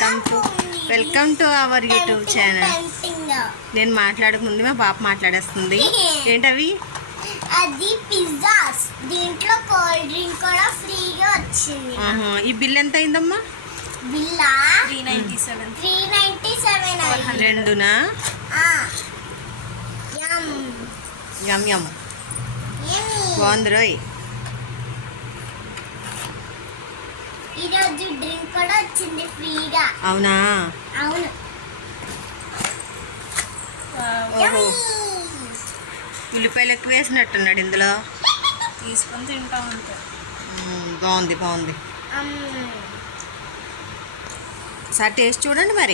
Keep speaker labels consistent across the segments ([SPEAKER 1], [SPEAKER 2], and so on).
[SPEAKER 1] Welcome to our YouTube channel. నేను మాట్లాడక ముందు మా పాప మాట్లాడేస్తుంది. ఏంటవి?
[SPEAKER 2] అది పిజ్జాస్. దీంట్లో కోల్డ్ డ్రింక్ కూడా ఫ్రీగా వచ్చింది.
[SPEAKER 1] ఈ బిల్ ఎంత అయిందమ్మా?
[SPEAKER 2] బిల్లా
[SPEAKER 1] 397 రెండునా? యమ్ యమ్ బాగుంది రోయ్.
[SPEAKER 2] ఈరోజు డ్రింక్ కూడా వచ్చింది ఫ్రీగా.
[SPEAKER 1] అవునా?
[SPEAKER 2] అవును.
[SPEAKER 1] ఓహో, ఉల్లిపాయలు ఎక్కువ వేసినట్టున్నాడు ఇందులో.
[SPEAKER 3] తీసుకొని తింటా ఉంటాం.
[SPEAKER 1] బాగుంది బాగుంది. సార్ టేస్ట్ చూడండి మరి.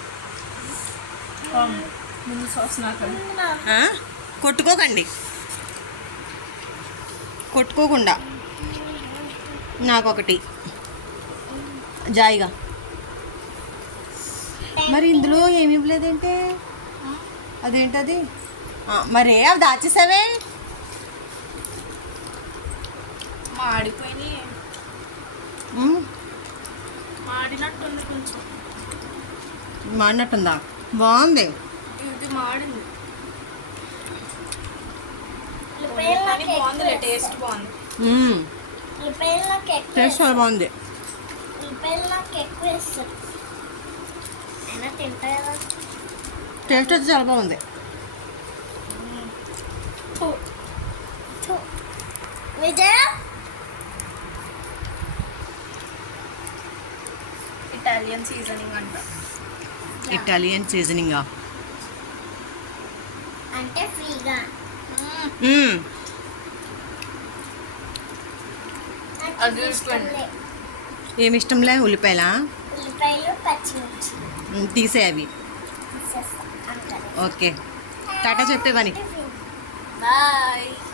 [SPEAKER 3] ముందు సాస్ నాకు
[SPEAKER 1] కొట్టుకోకండి, కొట్టుకోకుండా నాకొకటి జాయిగా. మరి ఇందులో ఏమి ఇవ్వలేదంటే అదేంటది? మరే అవి దాచేసావే?
[SPEAKER 3] మాడిపోయినాయి. మాడినట్టుంది, కొంచెం
[SPEAKER 1] మాడినట్టుందా? బాగుంది.
[SPEAKER 3] ఇది మాడింది బాగుంది. టేస్ట్ బాగుంది.
[SPEAKER 1] టేస్ట్ చాలా బాగుంది. టేస్ట్ అయితే చాలా బాగుంది.
[SPEAKER 2] విజయ
[SPEAKER 3] ఇటాలియన్ సీజనింగ్ అంట.
[SPEAKER 1] ఇటాలియన్ సీజనింగా?
[SPEAKER 2] అంటే ఫ్రీగా.
[SPEAKER 1] ఏమి ఇష్టంలే? ఉల్లిపాయలా?
[SPEAKER 2] ఉల్లిపాయలు పచ్చిమిర్చి
[SPEAKER 1] తీసే అవి. ఓకే, టాటా చెప్పేవని.
[SPEAKER 3] బాయ్.